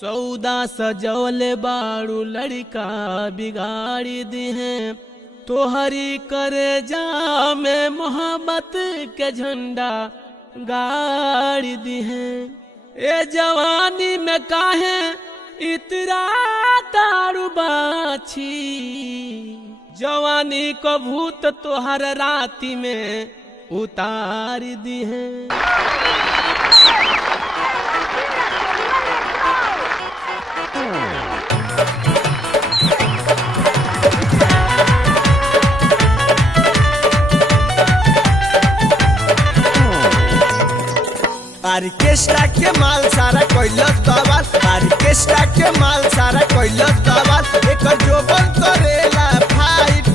सौदा सजौले बारू लड़का बिगाड़ी दी है, तोहरी करे जा में मोहब्बत के झंडा गाड़ी दी है। ए जवानी में काहे इतरा तारू बाछी, जवानी को भूत तोहर राती में उतार दी है। ऑर्केस्ट्रा के माल सारा कोइलस बवाल, ऑर्केस्ट्रा के माल सारा कोइलस बवाल, एकर जोबन करेला फाइट।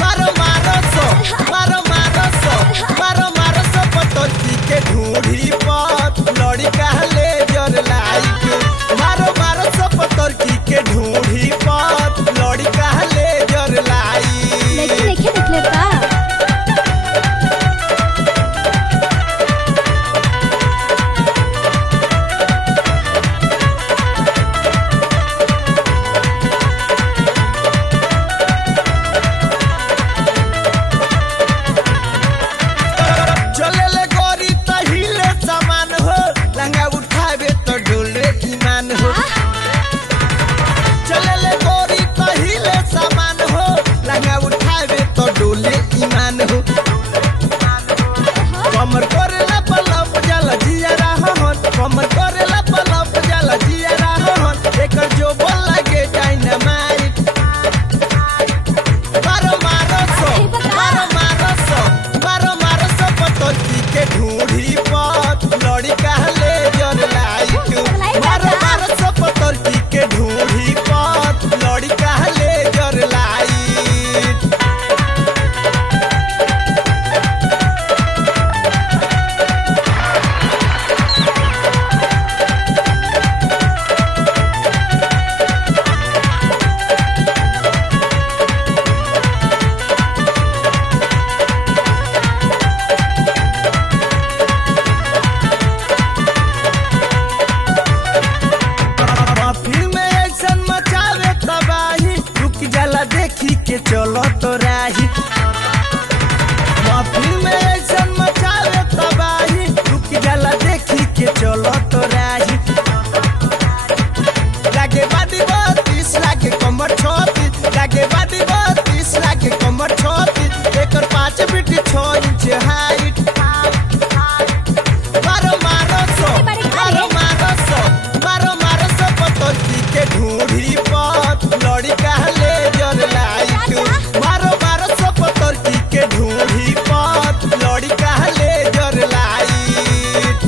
मारो मारो सो, मारो मारो सो, मारो मारो सो पतोती के ढूंढी पत लड़ी कहले जर लाइट। मारो मारो सो पतोती के ढूंढी पत लड़ी कहले जर लाइट। लेकिन देख लेता कमर करेला पलप जाला जियारा हन, कमर करेला पलप जाला जियारा हन, एकर जो बोल लगे डायनामाइट। मारो मारो सो, मारो मारो सो, मारो मारो सो पतोती के ढूंढी पत लड़ी कहले जर लाइट। मारो मारो सो पतोती के ढूंढी पत लड़ी कहले जर लाइट। देखी के चलो तो राही महफिल में ऐसा मचावे तबाही, रुक जाला देखी के चलो तो राही। लागे बादी 32 लागे कमर 36, लागे बादी 32 लागे कमर 36, एकर 5 फीट 6 इंच हाइट। मारो मारो सो, मारो मारो सो, मारो मारो सो पतोती के ढूंढी पत लड़ी कहले जर लाइट। मारो मारो सो पतोती के ढूंढी पत लड़ी कहले जर लाइट।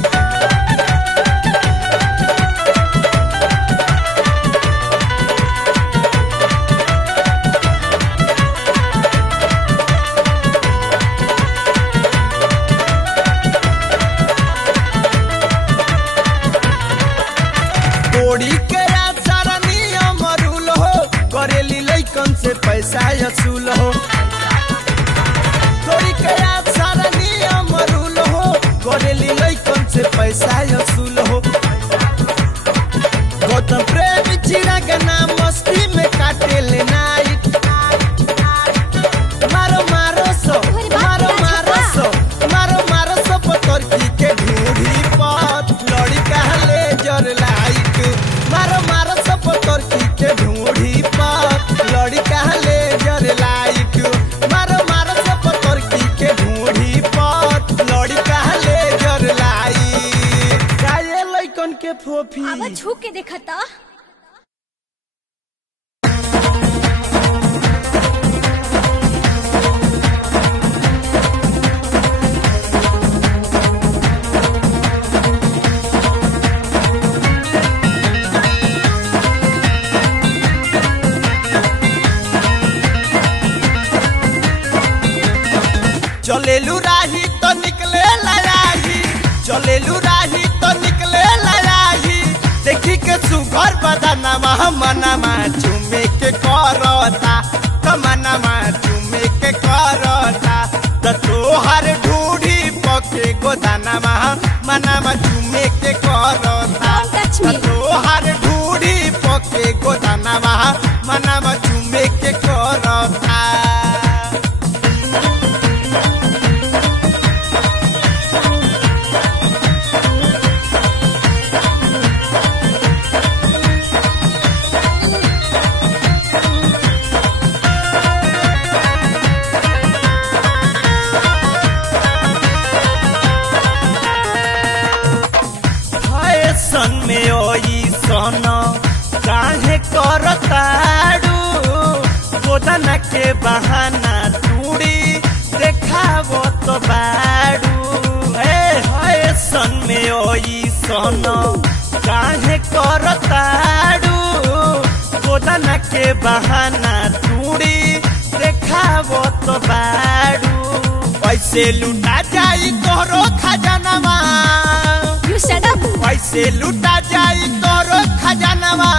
कोड़ी के रात सारा नियम रूल हो, करेली लइकन से पैसा असूल हो। कोड़ी के रात सारा नियम रूल हो, करेली लइकन से पैसा असूल हो। गौतम प्रेम चिड़ा के नाम मस्ती में काटे ले नाइट। मारो मारो सो, मारो मारो सो, मारो मारो सो पतोती के ढूंढी पत लड़ी कहले जर लाइट। मारो मारो सो पतोती के ढूंढी पत लड़ी कहले जर लाइट। मारो मारो सो पतोती के ढूंढी पत लड़ी कहले जर लाइट। काये लइकन के फोफी अब छू के देखता चलेलू राही तो निकले लड़ाही, चलेलू राही तो निकले लड़ाही। देखी के सुघर बदनमा मनमा चुमे के करता, तमनमा चुमे के करता। त तोहर ढूढ़ी पके गोदानमा मनमा चुमे के करता। करताड़ू गोदन के बहाना टूड़ी देखावो तो बाड़ू है सन में ओई सन काहे करताड़ू गोदन के बहाना टूड़ी देखावो तो बाड़ू पैसे लुटा जाई तोरो खजानवा पैसे लुटा जाई तोरो खजानवा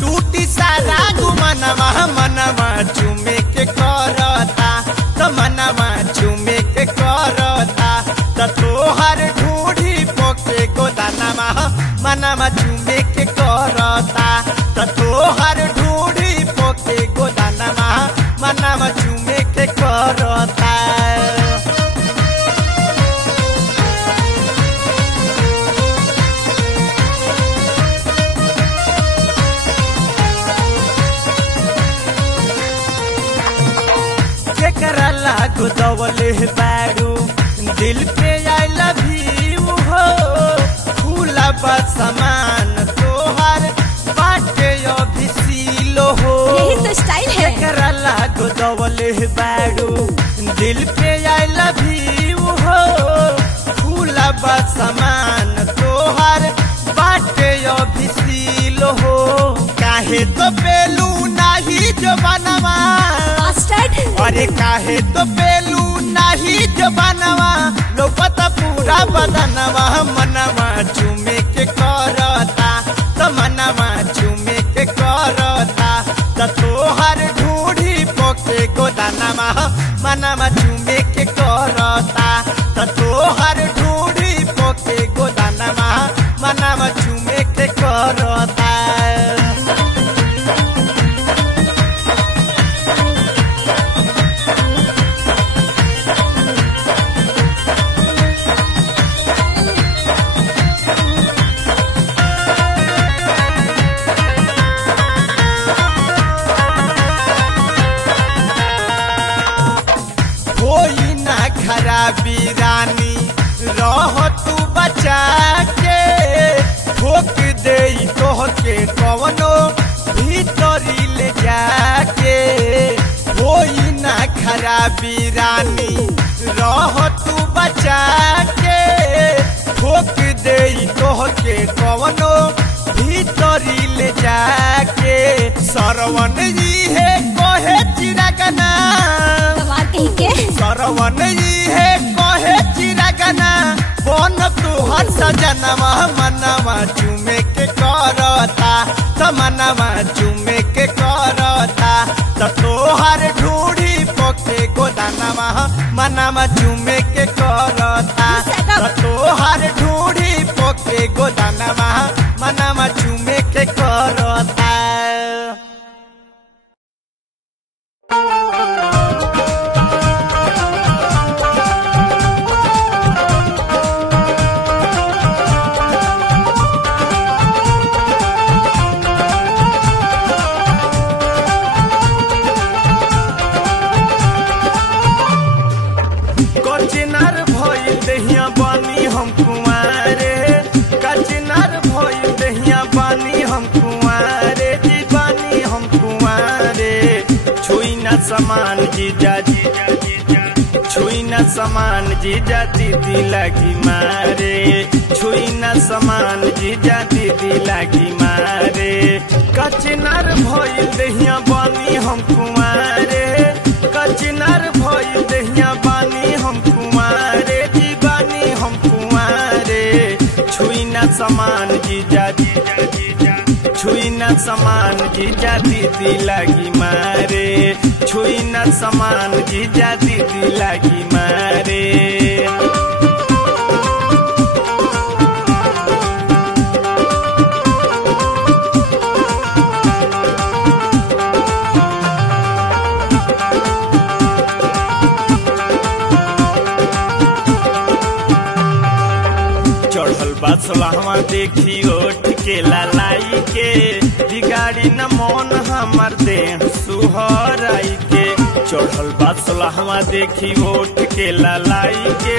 टूटी सारा गुमनवा मनवा चुमे के करता तो मनवा चुमे के करता तो तोहर ढूढ़ी पोके गोदानवा मनवा चुमे के करता तो तोहर ढूढ़ी पोके गोदानवा मनवा चुमे के करता लागो दवले बाड़ू दिल पे आई लव यू हो फूला बसमान तोहर बाटे अभी सीलो हो यही तो स्टाइल है केकरा लागो दवले बाड़ू दिल पे आई लव यू हो फूला बसमान तोहर बाटे अभी सीलो हो काहे तो पेलू नाही जो बनवा अरे काहे तो पेलू नाही जो बनवा लोपत पूरा बदनवा मनवा चुमे के करता तो मनवा चुमे के करता तो तोहर ढूढ़ी पोके गोदानवा मनवा चुमे के करता तो तोहर ढूढ़ी पोके गोदानवा मनवा चुमे के करता खराबी रानी रह तू बचा के ठोक दे तोह के कवनो भीतरी ले जाके होई ना खराबी रानी रह तू बचा के ठोक दे तोह के कवनो भीतरी ले जाके सरवन जी है कोहे चिरगना सरवन जी है कोहे चिरगना बन तुहर सजनवा मनवा चुमे के करता तो मनवा चुमे के करता तो तोहर ढूढ़ी पोके गोदानवा मनवा चुमे के करता तो तोहर ढूढ़ी पोके गोदानवा मनवा चुमे के करता समान जीजा छुई न समान जीजा दीदी लगी मारे छुई न समान जीजा दीदी लगी मारे कचनार भइल दहिया बानी हम कुमारे कचनार भइल दहिया बानी हम कुमारे दीवानी हम कुमारे छुई न समान जीजा छुई न समान जीजा दीदी लगी मारे छुई न समान जीजा दीदी लगी मारे चढ़ल बसलहवा देखी ओठ के ललाई के बिगाड़ी न मन हमर देह सुहराई के चढ़ल बसलहवा देखी ओठ के ललाई के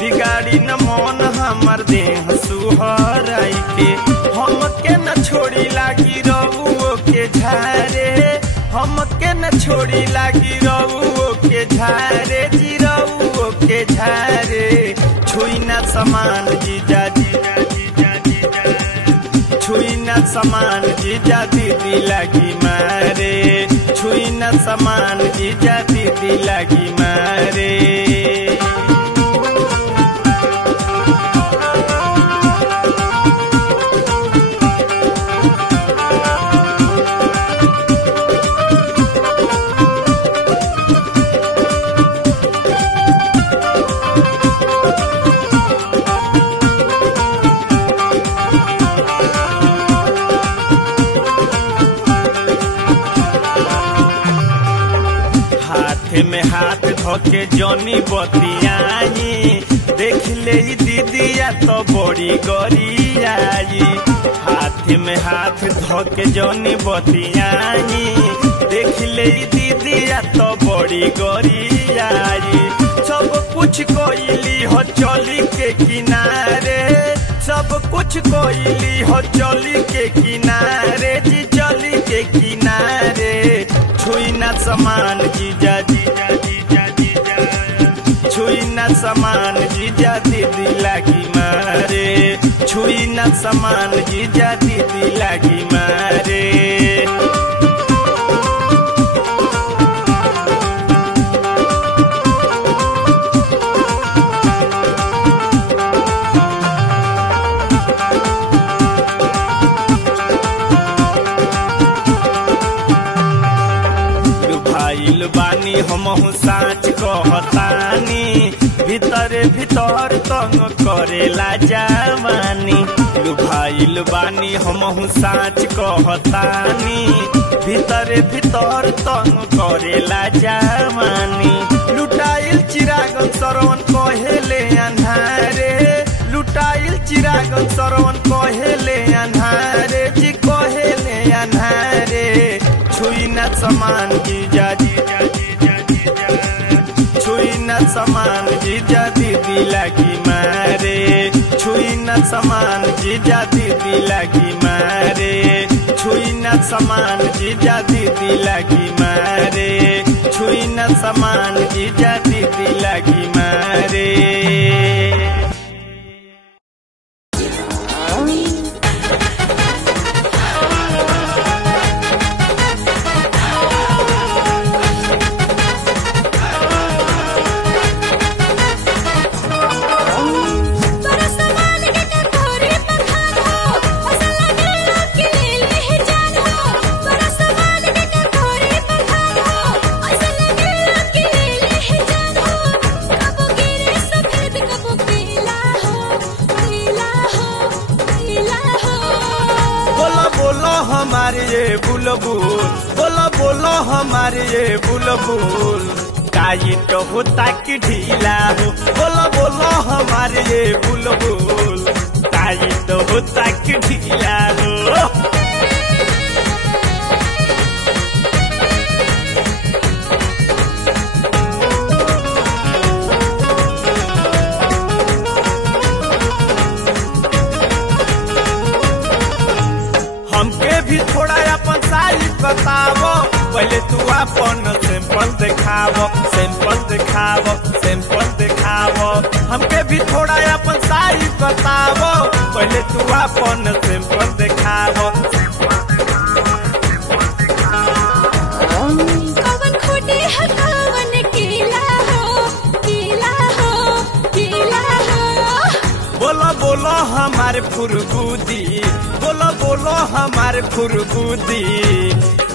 बिगाड़ी न मन हमर देह सुहराई के हम के न छोड़ी लागी रहू के छोड़ी लागी रउओ के झारे जिरउओ के झारे छुई ना समान जीजा जीजा जीजा जीजा छुई ना समान जीजा दीदी लगी मारे छुई ना समान जीजा दीदी लगी मारे में हाथ धोके जनी बतियाई देख ले दीदिया तो बड़ी गरियाई हाथ में हाथ धोके जनी बतियाई देख ले दीदिया तो बड़ी गरियाई सब कुछ कोइली हो चली के किनारे सब कुछ कोइली हो चली के किनारे जी चली के किनारे छुई ना समान जीजा जीजा जीजा जीजा छुई ना समान जीजा दीदी लगी मारे छुई ना समान जीजा दीदी लगी मारे बानी हमहु साँच कहतानी भीतर भीतर तंग करेला जवानी लुभाइल बानी हमहु साँच कहतानी भीतर भीतर तंग करेला जवानी लुटाइल चिरागन सरवन कहेले अन्हारे लुटाइल चिरागन सरवन कहेले अन्हारे जी कहेले अन्हारे छुई ना समान जीजा जीजा जीजा जीजा छुई ना समान जीजा दीदी लगी मारे छुई ना समान जीजा दीदी लगी मारे छुई ना समान जीजा दीदी लगी मारे छुई ना समान जीजा दीदी लगी मारे बोलो बोलो हमारे ये बुलबुल टाइट होता कि ढीला हो बोलो बोलो हमारे ये बुलबुल टाइट होता कि ढीला हो हमके भी थोड़ा अपन साइज बतावो पहले तू अपन सैंपल दिखावो सैंपल दिखावो सैंपल दिखावो हमके भी थोड़ा अपन साइज बतावो पहले तू अपन सैंपल दिखावो कवन खोटे हकावन केला हो केला हो केला हो बोलो बोलो हमारे फुरगुदी बोलो बोलो हमारे फुरगुदी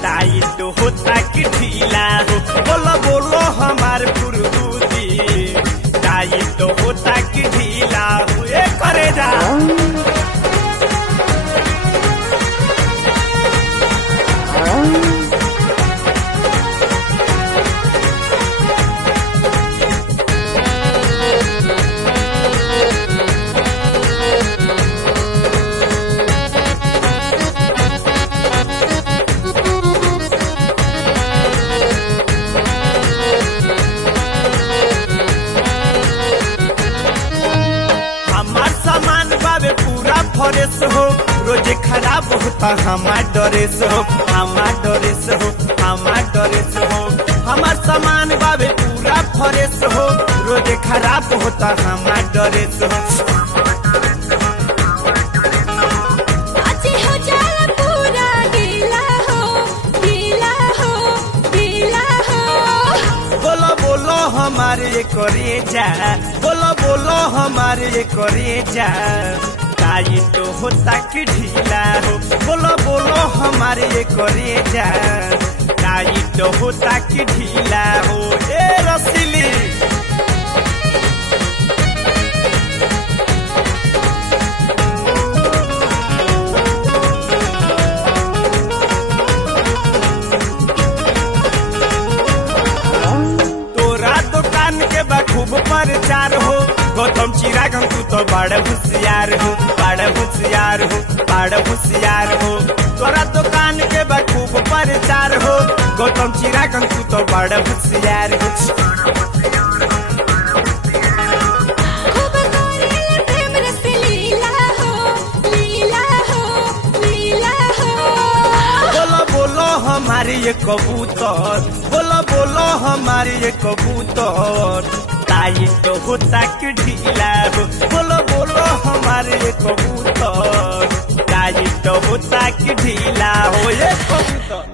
टाइट होता कि ढीला हो बोलो बोलो हमारे फुरगुदी टाइट होता कि ढीला हो ये करे जा फ्रेश हो रोजे खराब होता हमार ड्रेस हो, हमार ड्रेस हो, हमार ड्रेस हो। हमार सामान बाबे पूरा फ्रेश हो, रोजे खराब होता हमार ड्रेस हो। आज हो जाला पूरा गीला हो, गीला हो, गीला हो। बोलो बोलो हमारे ये करेजा, बोलो बोलो हमारे ये करेजा, टाइट होता कि ढीला हो। बोलो बोलो हमारे ये करेजा, टाइट होता कि ढीला हो। ए रसीली खूब प्रचार हो, गौतम चिरागम तू तो बड़ा होशियार हो, बड़ा होशियार हो, बड़ा होशियार हो। तोरा दुकान के बा खूब प्रचार हो, गौतम चिरागम तू तो बड़ा होशियार हो। खूब करेले प्रेम रस लीला हो, लीला हो, लीला हो। बोलो बोलो हमारे ये कबूतर, बोलो बोलो हमारे ये कबूतर, टाइट होता कि ढीला हो। बोलो बोलो हमारे ये कबूतर, टाइट होता कि ढीला हो। ये कबूतर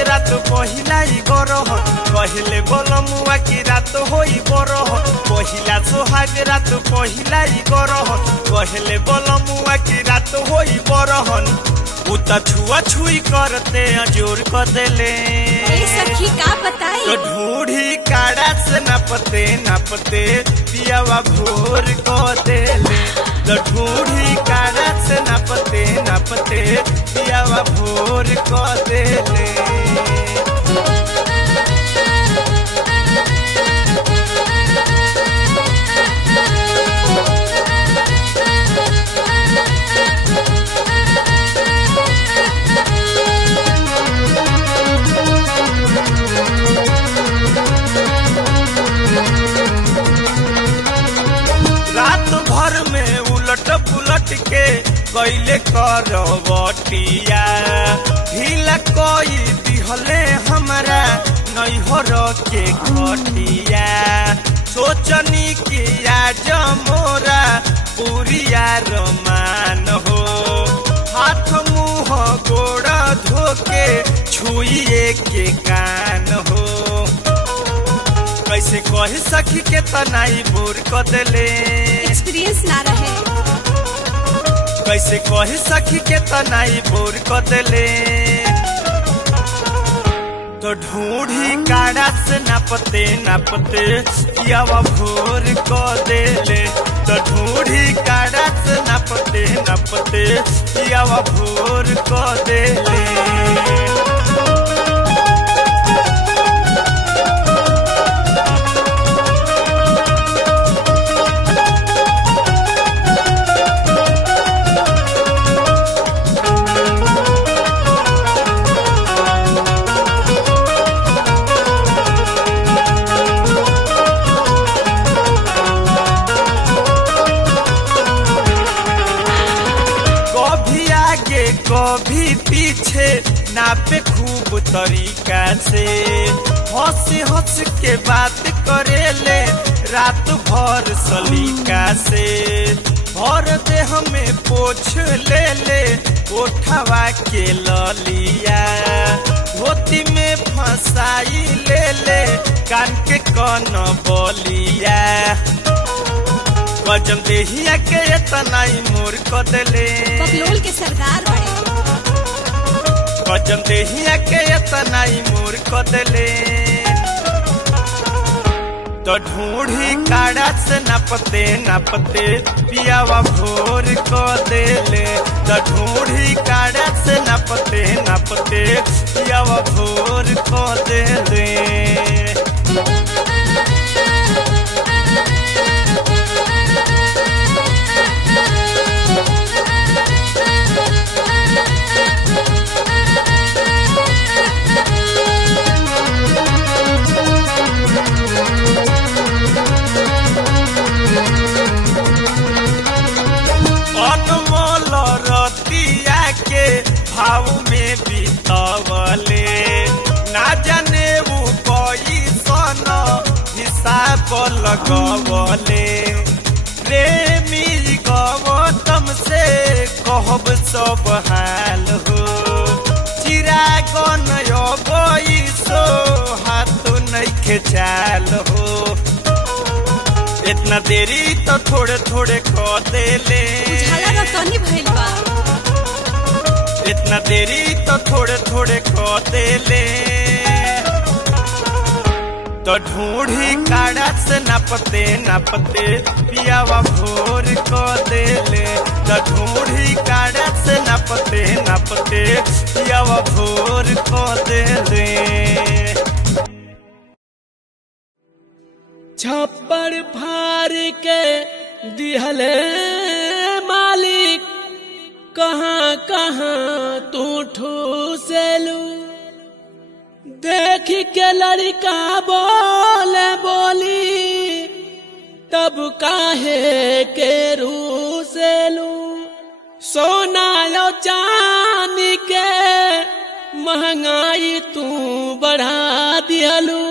रात पहिला गरहन, कहले बोल मुआ की रात होई बरहन। पहिला सोहाग रात पहिला गरहन, कहले बोल मुआ की रात होई बरहन। उ त छुआ छुई करते जोर कर देले, सखी का बताई तो ढूढ़ी काड़ा से नापते नापते पियावा भोर कर देले। तो ढूढ़ी काड़ा से नापते नापते पियावा भोर कर देले। रात भर में उलट पुलट के कैले करवटिया, ढीला कोई दिहले हमारा नैहर के खटिया। सोचनी कि आज मोरा पुरिया रमान हो, हाथ मुँह गोड़ धोके छुइए के कान हो। कैसे कह सखी के तनाई बोर कर देले, एक्सपीरियंस ना रहे। कैसे कह सखी के तनाई बोर कर देले। तो ढूढ़ी काड़ा से नापते नापते पियावा भोर कर देले। तो ढूढ़ी काड़ा से नापते नापते पियावा भोर कर देले। कभी पीछे नापे खूब तरीका से, हंस हंस के बात करेले रात भर सलीका से। भर देह में पोछ ले ले ओठवा के ललिया, धोती में फंसाई ले ले कान के कन बलिया। गजम देहिया के इतना ही मोर कर देले, बकलोल के सरदार बड़े। गजम देहिया के इतना ही मोर कर देले। तो ढूढ़ी काड़ा से नापते नापते पियावा भोर कर देले। तो ढूढ़ी काड़ा से नापते नापते पियावा भोर कर देले। लगवले प्रेमी गौतम से कहब सब हाल हो चिराग नयसो हाथ नहीं चाल हो इतना देरी तो थोड़े थोड़े क देले इतना देरी तो थोड़े थोड़े क देले तो ढूंढी काड़ा से नापते नापते पियावा भोर को देले तो ढूंढी काड़ा से नापते नापते पियावा भोर को देले छप्पर फार के दिहले मालिक कहाँ कहाँ तू ठूसेलू देख के लड़का बोले बोली तब काहे के रूसेलू सोना यो चांदी के महंगाई तू बढ़ा दिहलू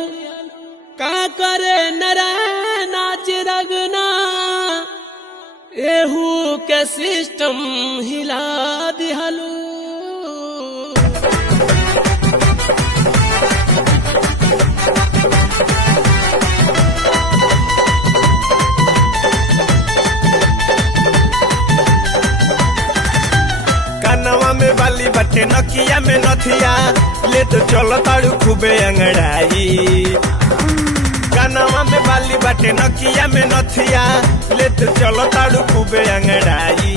का करे नरैना चिरगना एहू के सिस्टम हिला दिहलू कानवा में बाली बटे नकिया में नथिया ले तो चलो ताड़ू खूबे अंगड़ाई कानवा में बाली बटे नकिया में नथिया ले तो चलो ताड़ू खूबे अंगड़ाई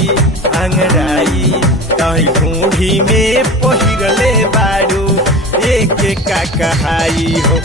अंगड़ाई कहीं ढूंढी में पहिरले बाड़ू एक का कहाई हो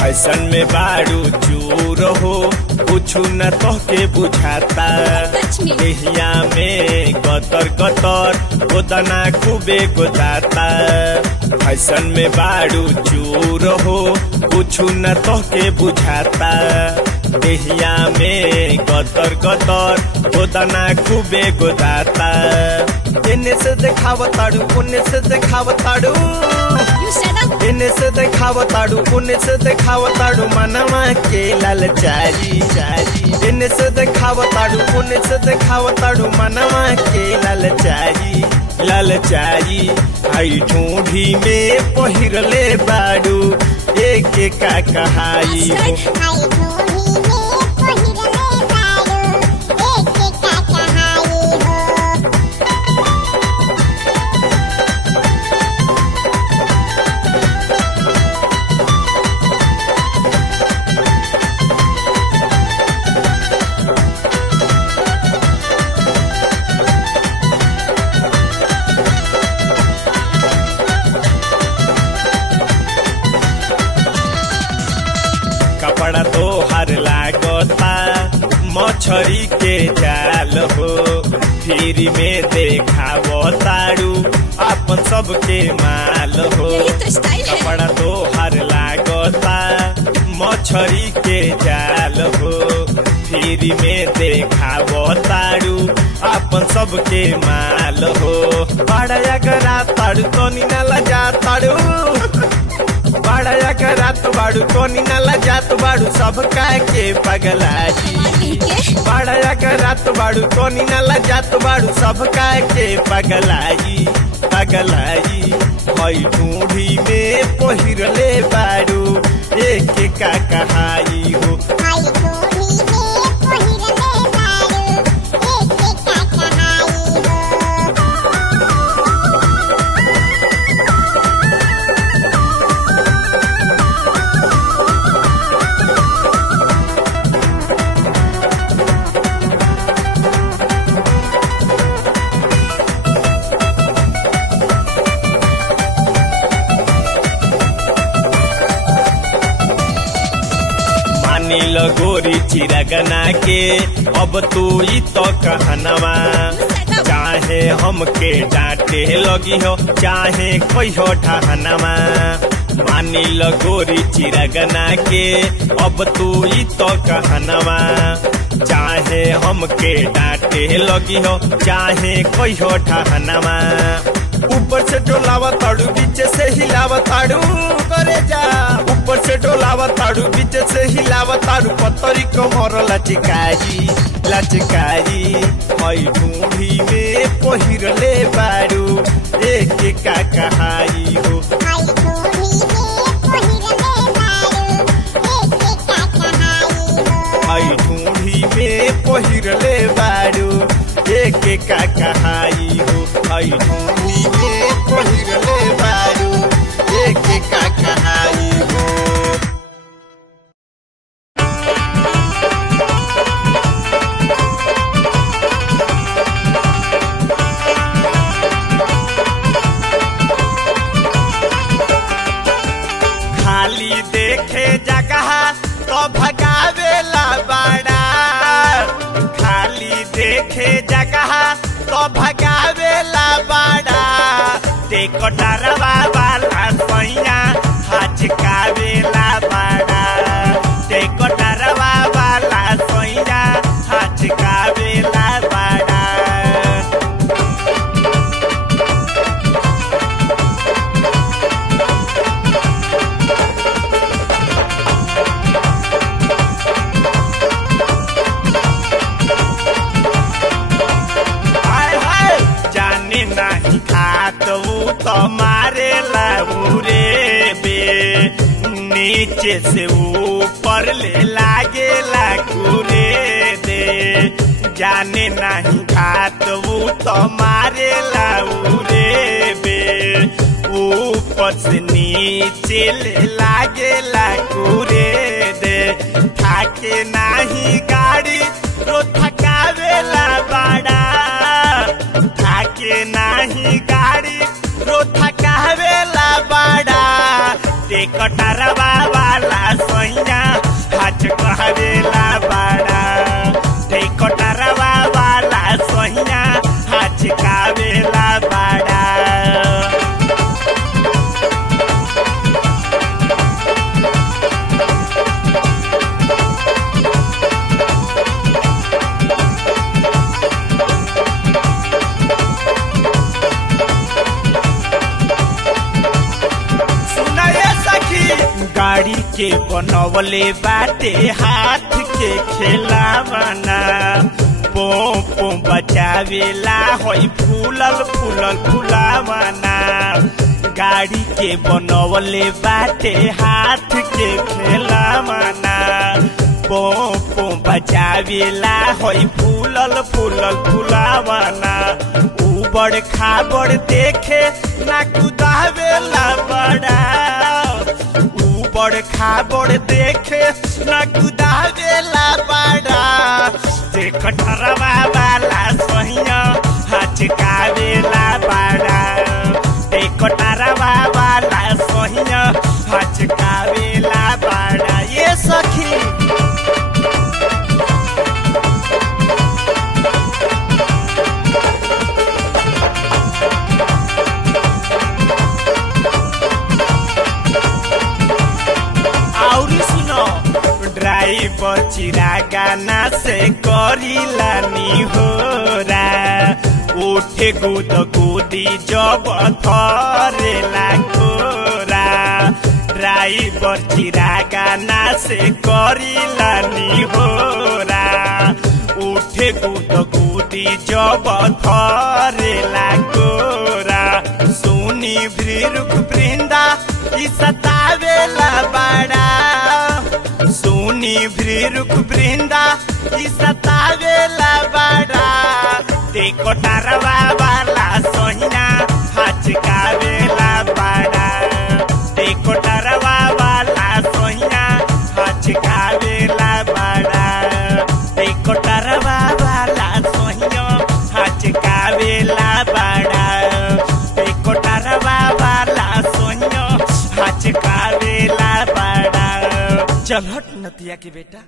फैशन में बाड़ू चूर हो कुछ न तो के बुझाता देहिया में गतर गतर गोदना खूबे गोदाता फैशन में बाड़ू चूर हो कुछ न तो के बुझाता देहिया में गतर गतर गोदना खूबे गोदाता इन्ने से देखावताड़ू उन्ने से देखावताड़ू इन्ने से देखावताड़ू उन्ने से देखावताड़ू मनवा के लालचारी चारी इन्ने से देखावताड़ू उन्ने से देखावताड़ू मनवा के लालचारी लालचारी आई ढूंढी में पहिरले बाड़ू एक का कहाई हो कपड़ा तो हर लागता मछरी के जाल हो फिर में देखावताड़ू अपन सबके माल हो कपड़ा तो हर लागता मछरी के जाल हो फिर में देखावताड़ू अपन सबके माल हो बड़ा करा ताड़ू तो ना लजा ताड़ू बड़ा रात बाड़ू तो ना जात बाड़ू सब के पगलाई बड़ा रात बाड़ू तो ना जात बाड़ू सब के पगलाई पगलाई हई ढूंढी में पहिरले बाड़ू एक का कहाई हो लगोरी चिरगना के अब तू ही तो कहनवा चाहे हमके डांटे लगी हो चाहे कोई हो ठहनवा मानी लगोरी चिरगना के अब तू ही तो कहनवा चाहे हमके डांटे लगी हो चाहे कोई हो ठहनवा ऊपर से डोलावा ताड़ू बीच से हिलावा ताड़ू करे जा ऊपर से डोलावा ताड़ू बीच से हिलावा ताड़ू पतरी कमर लचकाई लचकाई मई ढूंढी में पहिरले बारू एक का कहाई हो मई ढूंढी में पहिरले बारू एक का कहाई हो मई ढूंढी में पहिरले बारू एक का कहाई हो। खाली देखे जगह तो भगावेला बाड़ा खाली देखे जगह तो भगावेला बाड़ा देखो डरवा वाला सैया हचकावेला बाड़ा देखो डरवा वाला सैया हचकावेला बाड़ा। तो मारे रे बे नीचे से ऊपर ले लागे लाकुरे दे जाने नहीं खात वो तो मारे रे बे ऊपर से नीचे ले लागे लाकुरे दे थाके नहीं गाड़ी तो थकावेला बाड़ा थाके नहीं गाड़ी थकावेला बाड़ा देखो डरवा वाला सैया हच कहवेला बाड़ा देखो डरवा वाला सैया हच कावेला बाड़ा। गाड़ी के बनवले बाटे हाथ के खेलावना पोपो बचावेला होई फूलल फूलल फुलावना गाड़ी के बनवले बाटे हाथ के खेलावना पोपो बचावेला होई फूलल फूलल फुलावना उबड़ खाबड़ देखे ना कुदावेला बड़ा बड़ खाबड़ देखे न कुदावेला बाड़ा देख डरवा वाला सैया हचकावेला बाड़ा देख डरवा वाला सैया हचकावेला बाड़ा। ये सखी ड्राइवर चिरागाना से करिलानी होरा उठे गुद गुदी जब थरेला कोरा ड्राइवर चिरागाना से करिलानी होरा उठे गुद गुदी जब थरेला कोरा सुनी भृरुक वृंदा ई सतावेला बाड़ा सुनी भृरुक वृंदा ई सतावेला बाड़ा देखो डरवा वाला सैया हचकावेला बाड़ा देखो डरवा वाला सैया हचकावेला बाड़ा देखो डरवा वाला सैया हचकावेला बाड़ा देखो डरवा वाला सैया हचकावेला बाड़ा। चल हट नतिया के बेटा।